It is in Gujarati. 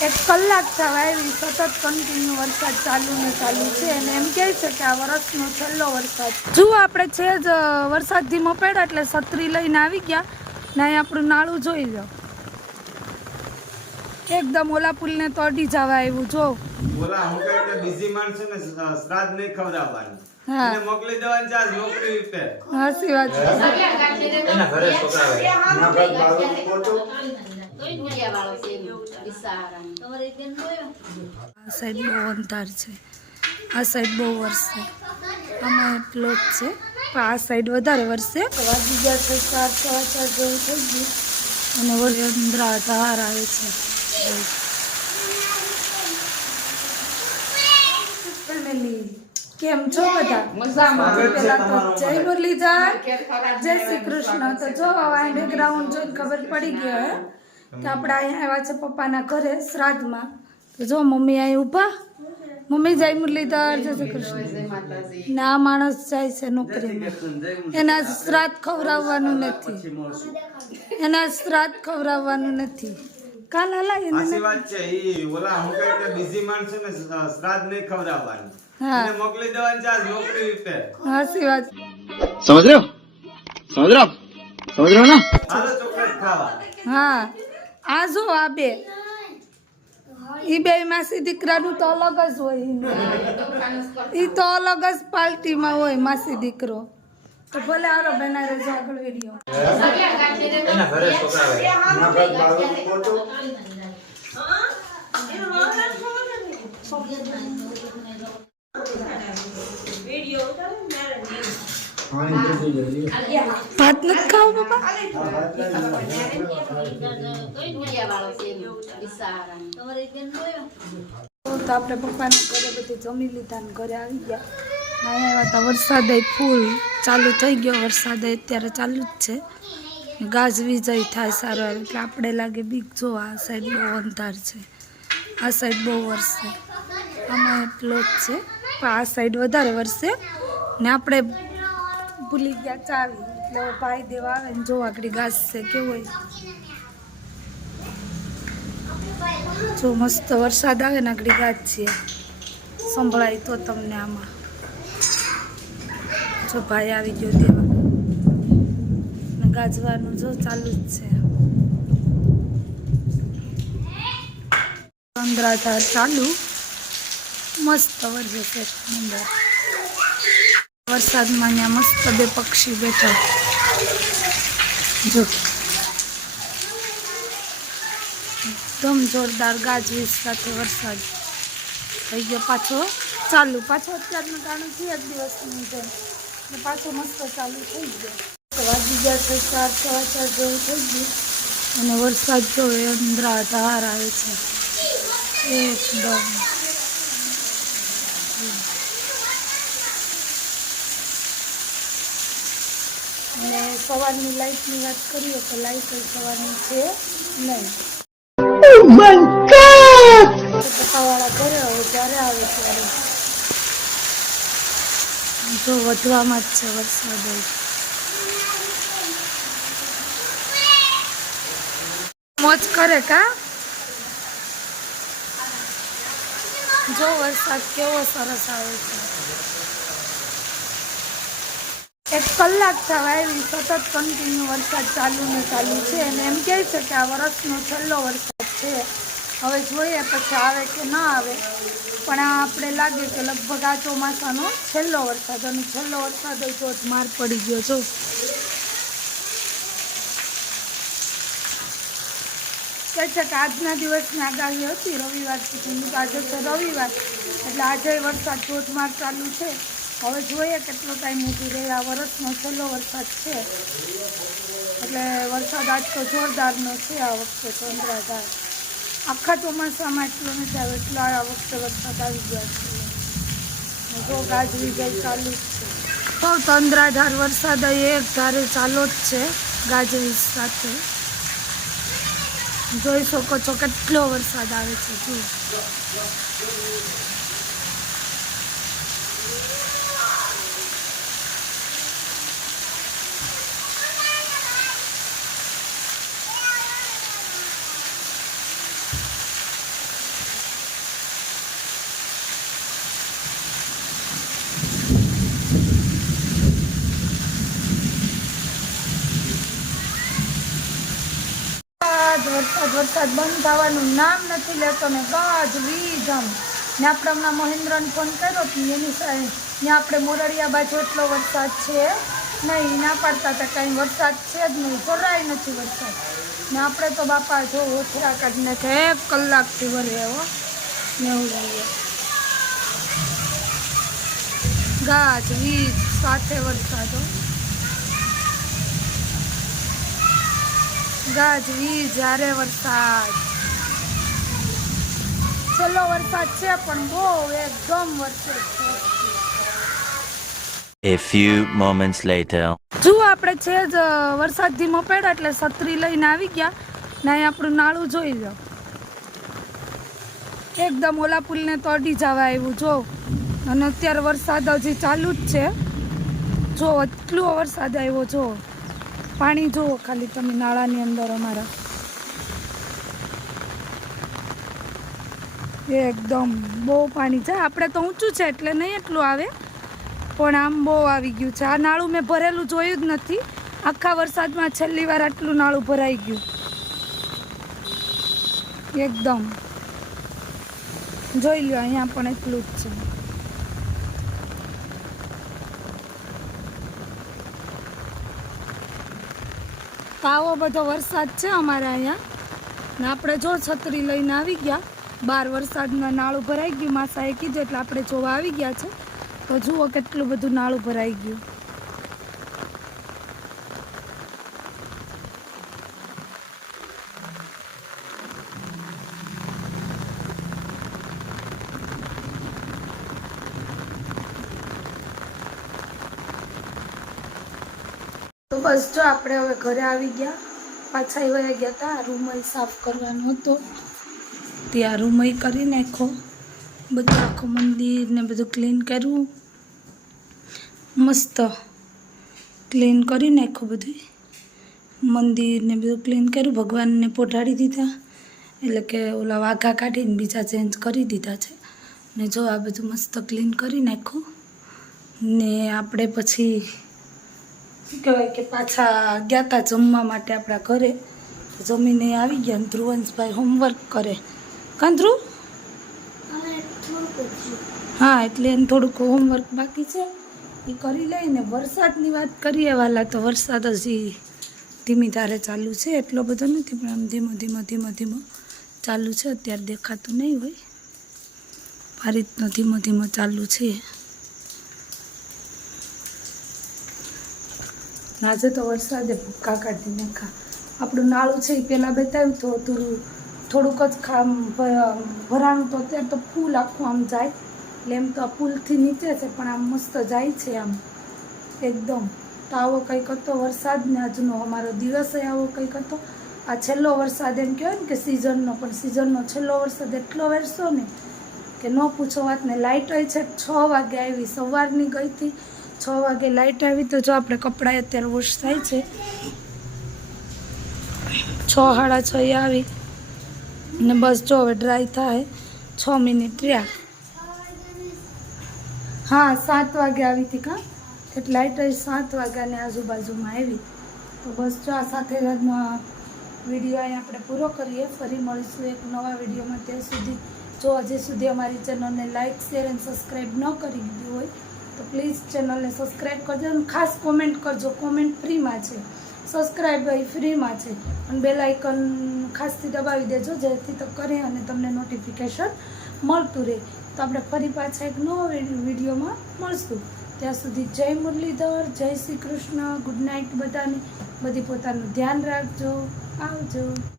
એક કલાક થવા આવી સતત કન્ટિન્યુ વરસાદ ચાલુ ને ચાલુ છે અને એમ કહે છે કે આ વર્ષનો છેલ્લો વરસાદ જુઓ આપણે છે જ વરસાદ ધીમો પડ્યો એટલે છત્રી લઈને આવી ગયા ને અહીં આપણું નાળું જોઈ લો. એકદમ ઓલા પુલને તો અડી જવા આવ્યું જો. હું કઈ કે બીજી માણસો ને શ્રાદ્ધ નહીં ખવડાવવાનું. હા. મોકલી દેવાની વાત છે. એના ઘરે છોકરા હોય આ સાઈડ બહુ અંધાર છે. આ સાઈડ બહુ વરસે. આમાં એટલો જ છે. પણ આ સાઈડ વધારે વરસે. વાગી ગયા છે ચાર સવા ચાર જેવું થઈ ગયું. અને વળી ધાર આવે છે. કેમ છો બધા? મજામાં. પેલા તો જય મુરલીધર. જય શ્રી કૃષ્ણ. તો જો આ બેકગ્રાઉન્ડ જોઈને ખબર પડી ગયો હે કે આપણે અહીંયા આવ્યા છે પપ્પાના ઘરે શ્રાદ્ધમાં. તો જો મમ્મી અહીં ઊભા. મમ્મી જય મુરલીધર જય શ્રી કૃષ્ણ. ના માણસ જાય છે નોકરીમાં. એના શ્રાદ્ધ ખવડાવવાનું નથી. એના શ્રાદ્ધ ખવડાવવાનું નથી. કાલ હલાય એને. વાત છે ઈ ઓલા હું કહે કે બીજી માણસો ને શ્રાદ્ધ નહીં ખવડાવવાનું. હા. એને મોકલી દેવાની છે આજ નોકરી રીતે. હાસી વાત. સમજ રહ્યો સમજ રહ્યો સમજ રહ્યો ને? હાલો ચોકલેટ ખાવા. હા. આ જો આ બે. ઈ બે માસી દીકરાનું તો અલગ જ હોય ઈ તો અલગ જ પાર્ટીમાં હોય માસી દીકરો. તો ભલે આરો બનારે જો આગળ વીડિયો છોકરા હોય ભાત નથી ખાવ બાપા તો આપણે પપ્પાને ઘરે બધું જમી લીધા ને ઘરે આવી ગયા. અહીંયા આવ્યા વરસાદ ફૂલ ચાલુ થઈ ગયો વરસાદ અત્યારે ચાલુ જ છે ગાજવી જઈ થાય સારો એટલે આપણે લાગે બીક જો આ સાઈડ બહુ અંધાર છે. આ સાઈડ બહુ વરસે આમાં પ્લોટ છે પણ આ સાઈડ વધારે વરસે. ને આપણે ભૂલી ગયા ચાવી. એટલે ભાઈ દેવા આવે ને જો આગળ ઘાસ છે, કેવું જો મસ્ત વરસાદ આવે ને આગળ ગાજ છે. સંભળાય તો તમને આમાં. જો ભાઈ આવી ગયો દેવા. ગાજવાનું જો ચાલુ જ છે. ચંદ્રાધાર ચાલુ. મસ્ત વરસે છે અંદર વરસાદમાં અહીંયા મસ્ત બે પક્ષી બેઠા. જો. એકદમ જોરદાર ગાજવીજ સાથે વરસાદ. થઈ ગયો પાછો. ચાલુ. પાછો અત્યારનું ટાણું છે એક દિવસની જેમ ને પાછો મસ્ત ચાલુ થઈ ગયો. વાગી ગયા છે ચાર સવા ચાર જેવું થઈ ગયું. અને વરસાદ જો એ અંદરા ધાર આવે છે. એકદમ. અને સવારની લાઈટની વાત કરીએ તો લાઈટ સવારની છે નહીં. પપ્પાવાળા હોય ત્યારે આવે ત્યારે. જો વધવામાં જ છે વરસાદ મોજ કરે કા? જો વરસાદ કેવો સરસ આવે છે. એક કલાક થવા આવી, સતત કન્ટિન્યુ વરસાદ ચાલુ ને ચાલુ છે. અને એમ કહે છે કે આ વર્ષનો છેલ્લો વરસાદ છે. હવે જોઈએ પછી આવે કે ના આવે. પણ આ આપણે લાગે કે લગભગ આ ચોમાસાનો છેલ્લો વરસાદ અને છેલ્લો વરસાદ હોય તો માર પડી ગયો છો. કહે છે કે આજના દિવસની આગાહી હતી. રવિવાર સુધીની આજે છે રવિવાર. એટલે આજે વરસાદ ધોધમાર ચાલુ છે. હવે જોઈએ કેટલો ટાઈમ ઊભી રહે. આ વર્ષનો છેલ્લો વરસાદ છે. એટલે વરસાદ આજ તો જોરદારનો છે આ વખતે ચંદ્રાધાર આખા ચોમાસામાં એટલો નથી આવ્યો એટલો આ વખતે વરસાદ આવી ગયા છે. જો ગાજવી જાય ચાલુ જ છે. તો ચંદ્રાધાર વરસાદ એક ધારે ચાલુ જ છે ગાજવી સાથે. જોઈ શકો છો કેટલો વરસાદ આવે છે. જુઓ. વરસાદ બંધ થવાનું નામ નથી લેતો ને ગાજ, વીજ આમ. ને આપણે હમણાં મહેન્દ્રને ફોન કર્યો કે એની ત્યાં આપણે મોરડિયા બાજુ એટલો વરસાદ છે નહીં, ના પાડતા હતા, કાંઈ વરસાદ છે જ નહીં, જરાય નથી વરસાદ. ને આપણે તો બાપા જો ઓછરા કાઢીને છે એક કલાકથી વરે એવો ને એવું લાગે ગાજ, વીજ, સાથે વરસાદ હો. ગાજ વીજ જ્યારે વરસાદ. છેલ્લો વરસાદ છે પણ બહુ એકદમ વરસાદ છે. A few moments later. જો આપણે છે જ વરસાદ ધીમો પડ્યો એટલે છત્રી લઈને આવી ગયા. ને અહીં આપણું નાળું જોઈ લો. એકદમ ઓલા પુલને તો અડી જવા આવ્યું જો. અને અત્યારે વરસાદ હજી ચાલુ જ છે. જો એટલો વરસાદ આવ્યો જો. પાણી જુઓ ખાલી તમે નાળાની અંદર અમારા. એકદમ બહુ પાણી છે. આપણે તો ઊંચું છે એટલે નહીં એટલું આવે. પણ આમ બહુ આવી ગયું છે. આ નાળું મેં ભરેલું જોયું જ નથી. આખા વરસાદમાં છેલ્લી વાર આટલું નાળું ભરાઈ ગયું. એકદમ. જોઈ લો અહીંયા પણ એટલું જ છે. તો બધો વરસાદ છે અમારા અહીંયા. ને આપણે જો છત્રી લઈને આવી ગયા. બાર વરસાદના નાળું ભરાઈ ગયું. માસાએ કીધું એટલે આપણે જોવા આવી ગયા છે. તો જુઓ કેટલું બધું નાળું ભરાઈ ગયું. તો બસ જો આપણે હવે ઘરે આવી ગયા. પાછા એવા ગયા હતા રૂમય સાફ કરવાનો હતો. ત્યાં રૂમય કરી નાખો બધું આખું મંદિર ને બધું ક્લીન કર્યું. મસ્ત ક્લીન કરી નાખ્યું બધું. મંદિર ને બધું ક્લીન કર્યું. ભગવાનને પોઢાડી દીધા. એટલે કે ઓલા વાઘા કાઢીને બીજા ચેન્જ કરી દીધા છે. ને જો આ બધું મસ્ત ક્લીન કરી નાખ્યું. ને આપણે પછી શું કહેવાય કે પાછા ગયા હતા જમવા માટે આપણા ઘરે. જમીને આવી ગયા ધ્રુવંશભાઈ હોમવર્ક કરે. કાં ધ્રુવ હા એટલે એને થોડુંક હોમવર્ક બાકી છે. એ કરી લઈને વરસાદની વાત કરીએ વાલા તો વરસાદ હજી ધીમી ધારે ચાલુ છે. એટલો બધો નથી પણ આમ ધીમો ધીમો ધીમો ધીમો ચાલુ છે. અત્યારે દેખાતું નહીં હોય. આ રીતનો ધીમો ધીમો ચાલુ છે. આજે તો વરસાદે ભૂક્કા કાઢી નાખા આપણું નાળું છે એ પહેલાં બતાવ્યું તો થોડું થોડુંક જ ખામ ભરાણું તો અત્યારે તો ફૂલ આખું આમ જાય. એટલે એમ તો આ પુલથી નીચે છે, પણ આમ મસ્ત જાય છે આમ. એકદમ. તો આવો કંઈક હતો વરસાદ ને આજનો અમારો દિવસ આવો કંઈક હતો. આ છેલ્લો વરસાદ એમ કહેવાય ને કે સિઝનનો, પણ સિઝનનો છેલ્લો વરસાદ એટલો વરસો ને કે ન પૂછો વાત ને લાઇટ હોય છે, છ વાગે આવી, સવારની ગઈ હતી. છ વાગે લાઇટ આવી તો જો આપણે કપડાં અત્યારે વોશ થાય છે. છ, સાડા છ આવી. ને બસ જો હવે ડ્રાય થાય. છ મિનિટ રહ્યા. હા, સાત વાગે આવી હતી કાં? એટલે લાઇટ આવી સાત વાગ્યાની આજુબાજુમાં આવી. તો બસ જો આ સાથે વીડિયો અહીં આપણે પૂરો કરીએ. ફરી મળીશું એક નવા વિડીયોમાં ત્યાં સુધી જો હજી સુધી અમારી ચેનલને લાઇક શેર અને સબસ્ક્રાઈબ ન કરી દીધી હોય તો પ્લીઝ ચેનલને સબસ્ક્રાઈબ કરજો અને ખાસ કોમેન્ટ કરજો. કોમેન્ટ ફ્રીમાં છે. સબસ્ક્રાઈબ એ ફ્રીમાં છે. અને બેલ આઇકન ખાસથી દબાવી દેજો, જેથી તો કરે અને તમને નોટિફિકેશન મળતું રહે. તો આપણે ફરી પાછા એક નવો વિડીયોમાં મળશું. ત્યાં સુધી જય મુરલીધર, જય શ્રી કૃષ્ણ ગુડ નાઇટ બધાને. બધી પોતાનું ધ્યાન રાખજો. આવજો.